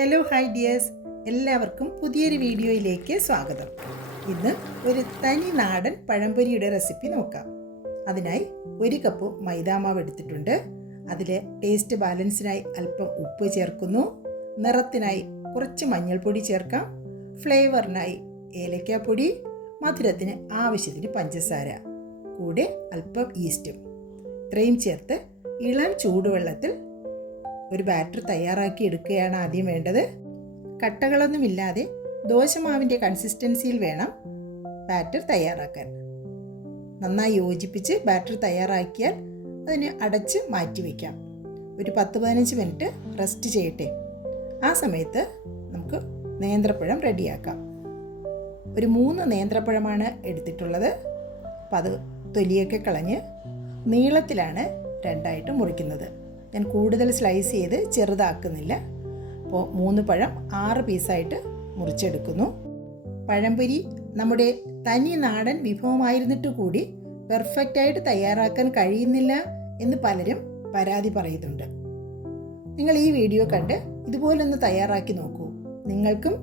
Hello hi dears, എല്ലാവർക്കും പുതിയൊരു വീഡിയോയിലേക്ക് സ്വാഗതം. ഇന്ന് ഒരു തനി നാടൻ പഴംപൊരിയുടെ റെസിപ്പി നോക്കാം. അതിനായി 1 കപ്പ് മൈദാമാവ് എടുത്തിട്ടുണ്ട്. അതിൽ ടേസ്റ്റ് ബാലൻസിനായി അല്പം ഉപ്പ് ചേർക്കുന്നു. നിറത്തിനായി കുറച്ച് മഞ്ഞൾപ്പൊടി ചേർക്കാം. ഫ്ലേവറിനായി ഏലക്കാപ്പൊടി, മധുരത്തിന് ആവശ്യത്തിന് പഞ്ചസാര, കൂടെ അല്പം ഈസ്റ്റും. ഇത്രയും ചേർത്ത് ഇളം ചൂടുവെള്ളത്തിൽ ഒരു ബാറ്റർ തയ്യാറാക്കി എടുക്കുകയാണ് ആദ്യം വേണ്ടത്. കട്ടകളൊന്നുമില്ലാതെ ദോശമാവിൻ്റെ കൺസിസ്റ്റൻസിയിൽ വേണം ബാറ്റർ തയ്യാറാക്കാൻ. നന്നായി യോജിപ്പിച്ച് ബാറ്റർ തയ്യാറാക്കിയാൽ അതിന് അടച്ച് മാറ്റി വയ്ക്കാം. ഒരു 10-15 മിനിറ്റ് റെസ്റ്റ് ചെയ്യട്ടെ. ആ സമയത്ത് നമുക്ക് നേന്ത്രപ്പഴം റെഡിയാക്കാം. ഒരു 3 നേന്ത്രപ്പഴമാണ് എടുത്തിട്ടുള്ളത്. അപ്പോൾ അത് തൊലിയൊക്കെ കളഞ്ഞ് നീളത്തിലാണ് 2ആയിട്ട് മുറിക്കുന്നത്. ഞാൻ കൂടുതൽ സ്ലൈസ് ചെയ്ത് ചെറുതാക്കുന്നില്ല. അപ്പോൾ 3 പഴം 6 പീസായിട്ട് മുറിച്ചെടുക്കുന്നു. പഴംപൊരി നമ്മുടെ തനി നാടൻ വിഭവമായിരുന്നിട്ട് കൂടി പെർഫെക്റ്റായിട്ട് തയ്യാറാക്കാൻ കഴിയുന്നില്ല എന്ന് പലരും പരാതി പറയുന്നുണ്ട്. നിങ്ങൾ ഈ വീഡിയോ കണ്ട് ഇതുപോലൊന്ന് തയ്യാറാക്കി നോക്കൂ. നിങ്ങൾക്കും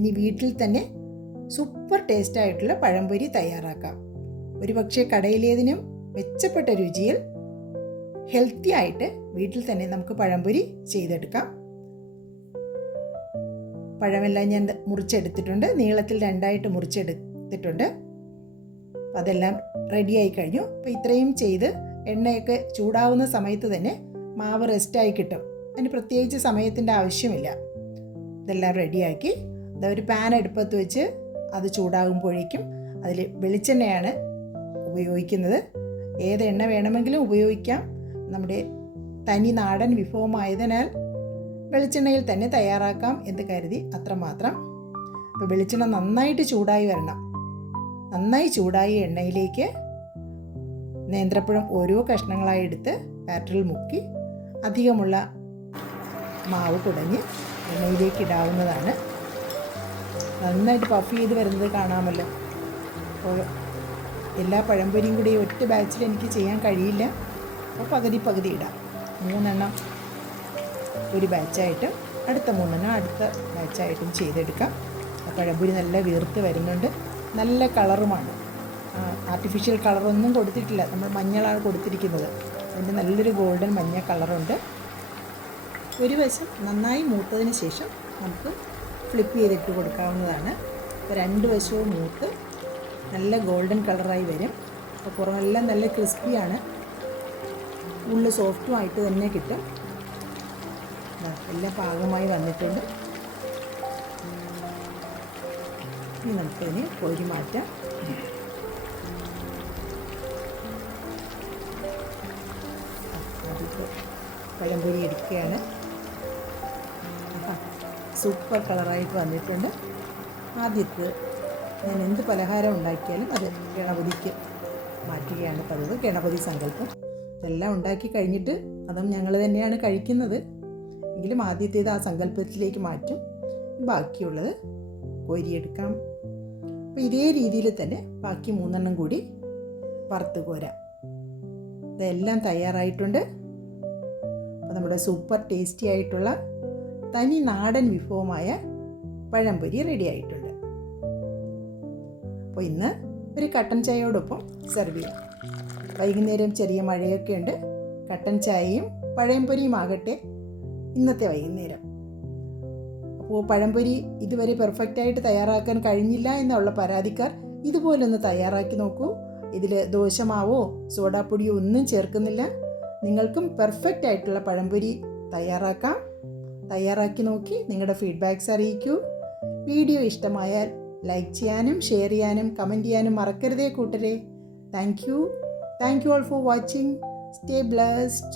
ഇനി വീട്ടിൽ തന്നെ സൂപ്പർ ടേസ്റ്റായിട്ടുള്ള പഴംപൊരി തയ്യാറാക്കാം. ഒരുപക്ഷെ കടയിലേതിനും മെച്ചപ്പെട്ട രുചിയിൽ ഹെൽത്തി ആയിട്ട് വീട്ടിൽ തന്നെ നമുക്ക് പഴംപൊരി ചെയ്തെടുക്കാം. പഴമെല്ലാം ഞാൻ മുറിച്ചെടുത്തിട്ടുണ്ട്. നീളത്തിൽ 2ആയിട്ട് മുറിച്ചെടുത്തിട്ടുണ്ട്. അതെല്ലാം റെഡിയായി കഴിഞ്ഞു. അപ്പോൾ ഇത്രയും ചെയ്ത് എണ്ണയൊക്കെ ചൂടാവുന്ന സമയത്ത് തന്നെ മാവ് റെസ്റ്റായി കിട്ടും. അതിന് പ്രത്യേകിച്ച് സമയത്തിൻ്റെ ആവശ്യമില്ല. ഇതെല്ലാം റെഡിയാക്കി ഒരു പാൻ അടുപ്പത്ത് വെച്ച് അത് ചൂടാകുമ്പോഴേക്കും അതിൽ വെളിച്ചെണ്ണയാണ് ഉപയോഗിക്കുന്നത്. ഏത് എണ്ണ വേണമെങ്കിലും ഉപയോഗിക്കാം. നമ്മുടെ തനി നാടൻ വിഭവമായതിനാൽ വെളിച്ചെണ്ണയിൽ തന്നെ തയ്യാറാക്കാം എന്ന് കരുതി അത്രമാത്രം. അപ്പോൾ വെളിച്ചെണ്ണ നന്നായിട്ട് ചൂടായി വരണം. നന്നായി ചൂടായ എണ്ണയിലേക്ക് നേന്ത്രപ്പഴം ഓരോ കഷ്ണങ്ങളായി എടുത്ത് ബാറ്ററിൽ മുക്കി അധികമുള്ള മാവ് കുടഞ്ഞ് എണ്ണയിലേക്ക് ഇടാവുന്നതാണ്. നന്നായിട്ട് പഫ് ചെയ്ത് വരുന്നത് കാണാമല്ലോ. അപ്പോൾ എല്ലാ പഴംപൊരിയും കൂടി ഒറ്റ ബാച്ചിൽ എനിക്ക് ചെയ്യാൻ കഴിയില്ല. അപ്പോൾ പകുതി ഇടാം. 3 എണ്ണം ഒരു ബാച്ചായിട്ടും അടുത്ത 3 എണ്ണം അടുത്ത ബാച്ചായിട്ടും ചെയ്തെടുക്കാം. പഴംപൊരി നല്ല വീർത്ത് വരുന്നുണ്ട്. നല്ല കളറുമാണ്. ആർട്ടിഫിഷ്യൽ കളറൊന്നും കൊടുത്തിട്ടില്ല. നമ്മൾ മഞ്ഞളാണ് കൊടുത്തിരിക്കുന്നത്. അതിൻ്റെ നല്ലൊരു ഗോൾഡൻ മഞ്ഞ കളറുണ്ട്. ഒരു വശം നന്നായി മൂത്തതിന് ശേഷം നമുക്ക് ഫ്ലിപ്പ് ചെയ്തിട്ട് കൊടുക്കാവുന്നതാണ്. അപ്പോൾ 2 വശവും മൂത്ത് നല്ല ഗോൾഡൻ കളറായി വരും. അപ്പോൾ പുറമെല്ലാം നല്ല ക്രിസ്പിയാണ്. ഉള്ളു സോഫ്റ്റുമായിട്ട് തന്നെ കിട്ടും. എല്ലാം പാകമായി വന്നിട്ടുണ്ട്. ഇനി നമുക്കതിനെ കോരി മാറ്റാം. അതിപ്പോൾ പഴംപൊരി എടുക്കുകയാണ്. സൂപ്പർ കളറായിട്ട് വന്നിട്ടുണ്ട്. ആദ്യത്തെ ഞാൻ എന്ത് പലഹാരം ഉണ്ടാക്കിയാലും അത് ഗണപതിക്ക് മാറ്റുകയാണ് പതിവ്. ഗണപതി സങ്കല്പം ഇതെല്ലാം ഉണ്ടാക്കി കഴിഞ്ഞിട്ട് അതും ഞങ്ങൾ തന്നെയാണ് കഴിക്കുന്നത്. എങ്കിലും ആദ്യത്തേത് ആ സങ്കല്പത്തിലേക്ക് മാറ്റും. ബാക്കിയുള്ളത് കോരിയെടുക്കാം. അപ്പോൾ ഇതേ രീതിയിൽ തന്നെ ബാക്കി 3 എണ്ണം കൂടി വറുത്ത് കോരാം. ഇതെല്ലാം തയ്യാറായിട്ടുണ്ട്. അപ്പോൾ നമ്മുടെ സൂപ്പർ ടേസ്റ്റി ആയിട്ടുള്ള തനി നാടൻ വിഭവമായ പഴംപൊരി റെഡി ആയിട്ടുണ്ട്. അപ്പോൾ ഇന്ന് ഒരു കട്ടൻ ചായയോടൊപ്പം സെർവ് ചെയ്യാം. വൈകുന്നേരം ചെറിയ മഴയൊക്കെ ഉണ്ട്. കട്ടൻ ചായയും പഴംപൊരിയും ആകട്ടെ ഇന്നത്തെ വൈകുന്നേരം. അപ്പോൾ പഴംപൊരി ഇതുവരെ പെർഫെക്റ്റായിട്ട് തയ്യാറാക്കാൻ കഴിഞ്ഞില്ല എന്നുള്ള പരാതിക്കാർ ഇതുപോലൊന്ന് തയ്യാറാക്കി നോക്കൂ. ഇതിൽ ദോശമാവോ സോഡാപ്പൊടിയോ ഒന്നും ചേർക്കുന്നില്ല. നിങ്ങൾക്കും പെർഫെക്റ്റ് ആയിട്ടുള്ള പഴംപൊരി തയ്യാറാക്കാം. തയ്യാറാക്കി നോക്കി നിങ്ങളുടെ ഫീഡ്ബാക്ക്സ് അറിയിക്കൂ. വീഡിയോ ഇഷ്ടമായാൽ ലൈക്ക് ചെയ്യാനും ഷെയർ ചെയ്യാനും കമൻറ്റ് ചെയ്യാനും മറക്കരുതേ കൂട്ടരെ. Thank you all for watching. Stay blessed.